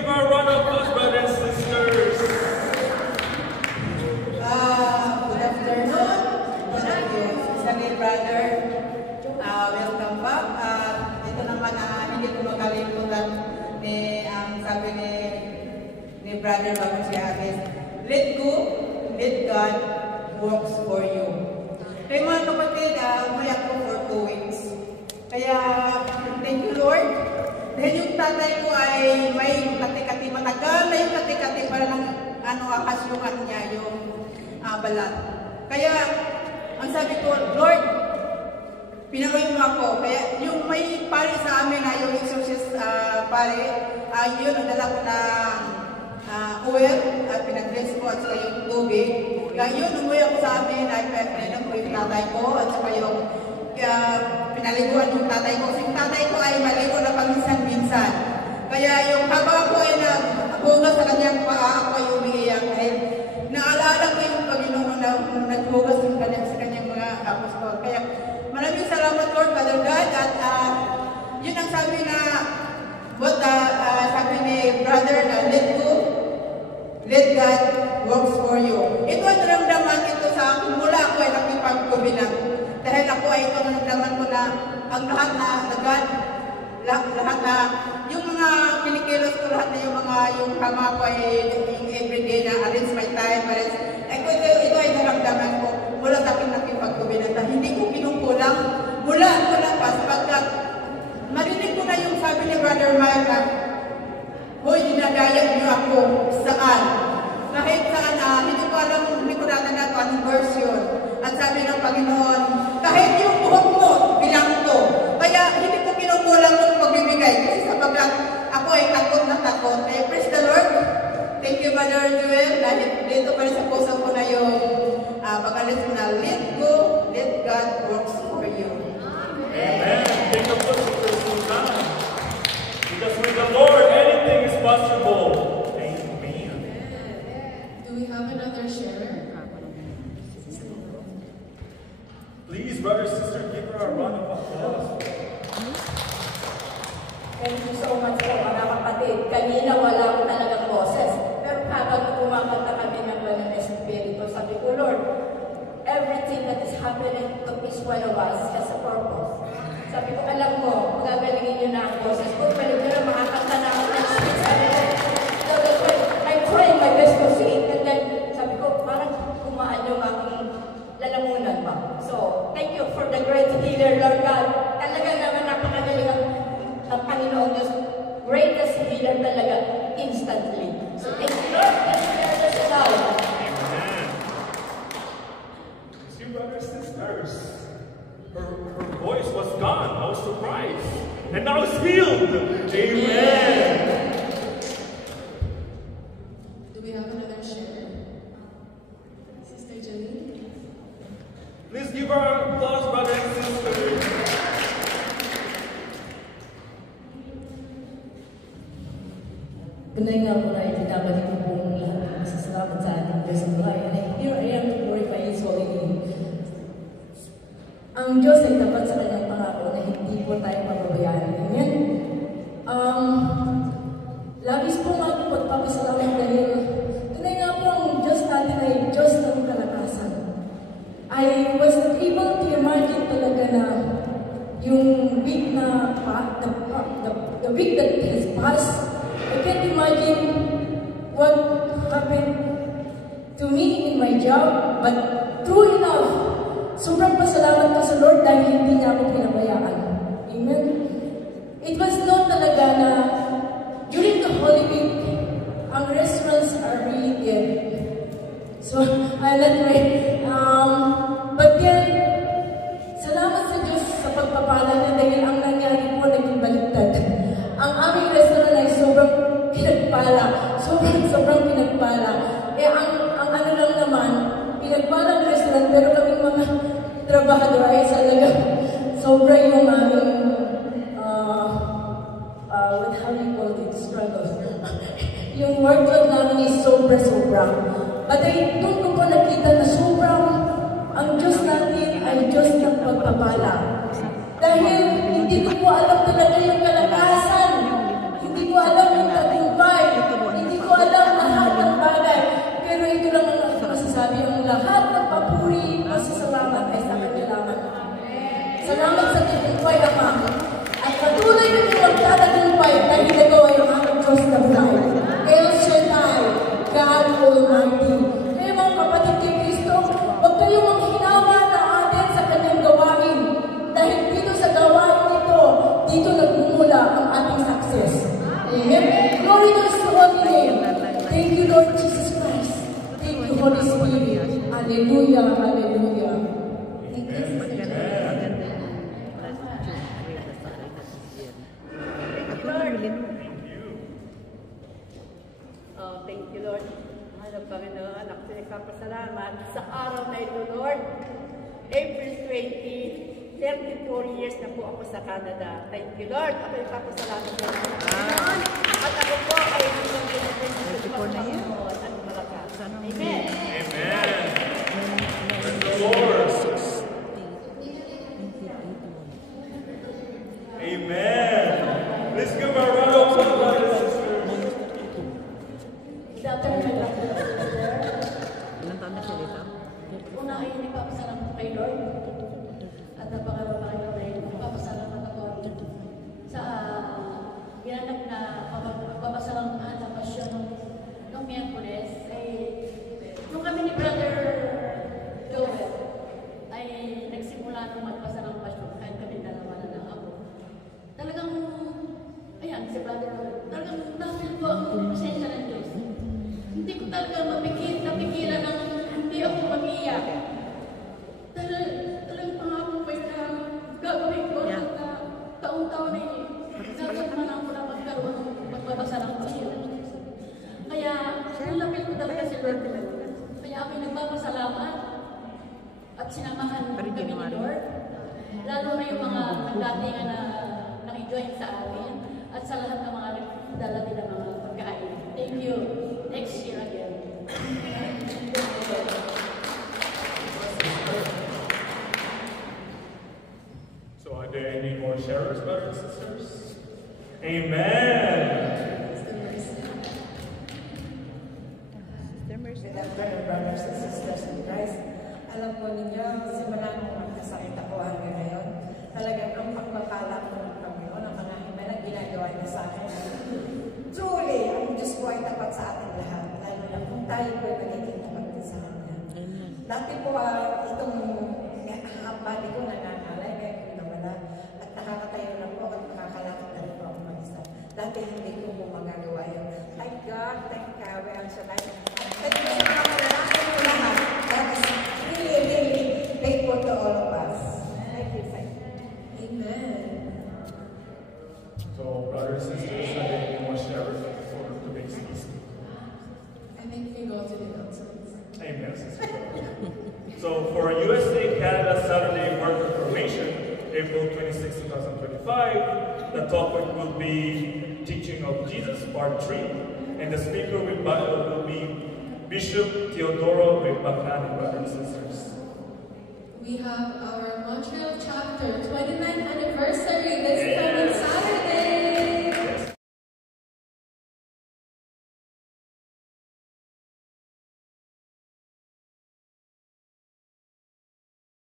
give our round of applause, brothers and sisters. Good afternoon. Isang brother. Welcome back. Ito naman hindi ko makalimutan ang sabi ni brother bago siya akin. Let go, let God works for you. Kaya mga kapatid, umayak ko for 2 weeks. Kaya, thank you Lord. Dahil yung tatay ko ay may kati-kati, matagal na yung kati-kati para ng akasyungan niya, yung balat. Kaya, ang sabi ko, Lord, pinangoy mo ako. Kaya, yung may pare sa amin na yung exorcist pare, yun, nagdala ko ng oil at pinag-dress ko at saka yung tubig. Kaya yun, umuwi ako sa amin ay pinag ko yung tatay ko at saka yung pinaliguan yung tatay ko. So yung tatay ko ay maligo na paminsan-minsan. Kaya yung habang ako ay naghugas sa kanyang paa, ako ay umiiyak. Dahil naalala ko yung Panginoon na naghugas sa kanyang mga apostol. Kaya maraming salamat Lord, Father God. At yun ang sabi na sabi ni brother na let go, let God works for you. Ito ang naramdaman ito sa akin mula ako ay nakipagkubilang. Dahil ako ay ito naramdaman ko na ang lahat na God, lahat na yung mga kinikilos ko, lahat na yung kama ko ay yung everyday na arrange my time, ito ay naramdaman ko mula sa akin nakipagkubilang. Dahil hindi ko kinukulang mula pa sapagkat marinig ko na yung sabi ni Brother Mike na, hoy, dinadayag niyo ako saan? Kahit saan, hindi ko alam, hindi ko natanda kung anong version. At sabi ng Panginoon, kahit yung buhok mo, bilang to. Kaya hindi ko kinukulang ng pagbibigay. Kasi sapagkat ako ay takot na takot. Kaya praise the Lord. Thank you, Brother Joel. Dahil dito pa rin sa puso ko na yung pagalit mo na, let go, let God works for you. Amen. Thank you for the because with the Lord, anything is possible. Amen. Do we have another sharer? Please, brother, sister, give her a round of applause. Thank you so much po, mga kapatid. Kanina wala ko talagang boses. Pero habang kumakanta kami ng Banal Espiritu, sabi ko, Lord, everything that is happening to each one of us has a purpose. Sabi ko, alam mo, gagalingin niyo na ang boses ko. Pero makakanta na ako next week. Sabi ko, I'm trying my best to sing. And then, sabi ko, parang kumaan yung aking lalamunan ba. So, thank you for the great healer, Lord God. Talaga naman napakagaling ang Panginoon Diyos. Greatest healer talaga, instantly. So, thank you, Lord. Thank you, Lord. Amen. See, brothers and sisters, her voice was gone. I was surprised. And now it's healed. Amen. Do we have another sharer? Sister Janine? Please give her applause, brothers and sisters. Tunay nga po na itinabalik ko pong lahat ng masasalamat sa ating Diyos ang buhay. And here I am to glorify His holy name. Ang Diyos ay tapat sa kanyang pangako na hindi po tayo mababayaan. Amen? Labis po nga po pagpapasalamat dahil tunay nga po ang Diyos natin ay Diyos ng kalakasan. I was able to imagine talaga na yung week na the week that has passed, I can't imagine what happened to me in my job, but true enough, sobrang pasalamat ko sa Lord dahil hindi niya ako pinabayaan. Amen? It was known talaga na during the Holy Week, ang restaurants are really dead. So, I'm not right. But then, salamat sa Diyos sa pagpapala niya dahil ang nangyari po naging baliktad. Ang aming restaurant ay sobrang pinagpala. Sobrang pinagpala. Ang ano lang naman, pinagpala ng restaurant, pero kaming mga trabahador ay talaga sobra yung aming how you call it, struggles. Yung workload namin is sobra-sobra. But doon ko po nakita na sobrang ang Diyos natin ay Diyos ng pagpapala. Dahil hindi ko po alam talaga yung kalakasan. Hindi ko alam yung tagumpay. Lord Jesus Christ. Thank you, Holy Spirit. Hallelujah, hallelujah. Thank you, Oh, thank you, Lord. Mahal na Panginoon, ako nagpapasalamat sa araw na ito, Lord. April 20, 34 years na po ako sa Canada. Thank you, Lord. Ako nagpapasalamat sa Panginoon. At ako po ay hanggang pinagpapasalamat sa Panginoon at malakas. Amen. Amen. Praise the Lord. Amen. Let's give a round of applause, brothers and sisters. Una ay nagpapasalamat kay Lord. At napakalaman ay nagpapasalamat ako sa ginanap na pagpapasalamat na pasyon ng Miyerkules. Nung kami ni Brother Joel ay nagsimula ng magpasalang pasyon kahit kami dalawa na lang ako. Talagang, ayan, si Brother Joel, talagang nafeel ko ang presensya ng Diyos. Hindi ko talaga napigilan ng hindi ako mag-iiyak. Talagang pangako ko yung gagawin ko at taong-taon ay gagawin man ako na magkaroon ng magbabasa ng pasyon. Kaya, nalapit ko talaga si Lord. Kaya ako nagpapasalamat at sinamahan kami ni Lord. Lalo na yung mga nagdatingan na naki-join sa amin at sa lahat ng mga nagdala nila mga pagkain. Thank you. Next year again. So are there any more sharers, brothers and sisters? Amen. Good afternoon, brothers and sisters in Christ. Alam po ninyo, simula nung magkasakit ako hanggang ngayon, talagang ang pagpapala ko ng Panginoon, ang mga himay na ginagawa niya sa akin. Truly, ang Diyos po ay tapat sa ating lahat, lalo na kung tayo po ay magiging tapat din sa Kanya. Dati po, itong body ko nangangalay, kaya ko nawala, at nakakatayo na po at nakakalakit na rin po ako mag-isa. Dati hindi ko po magagawa yun. Thank God, thank God, we are so nice. At ito yung mga kalalakan ko lahat. God is really, really faithful to all of us. Thank you, thank you. Amen. So brothers and sisters, are there any more sharers for today's feast? I think we go to the announcements. Amen, sister. So for USA Canada Saturday Work Reformation, April 26, 2025, the topic will be Teaching of Jesus, Part 3, and the speaker will be Bishop Teodoro Bacani, brothers and sisters. We have our Montreal chapter 29th anniversary this coming Saturday.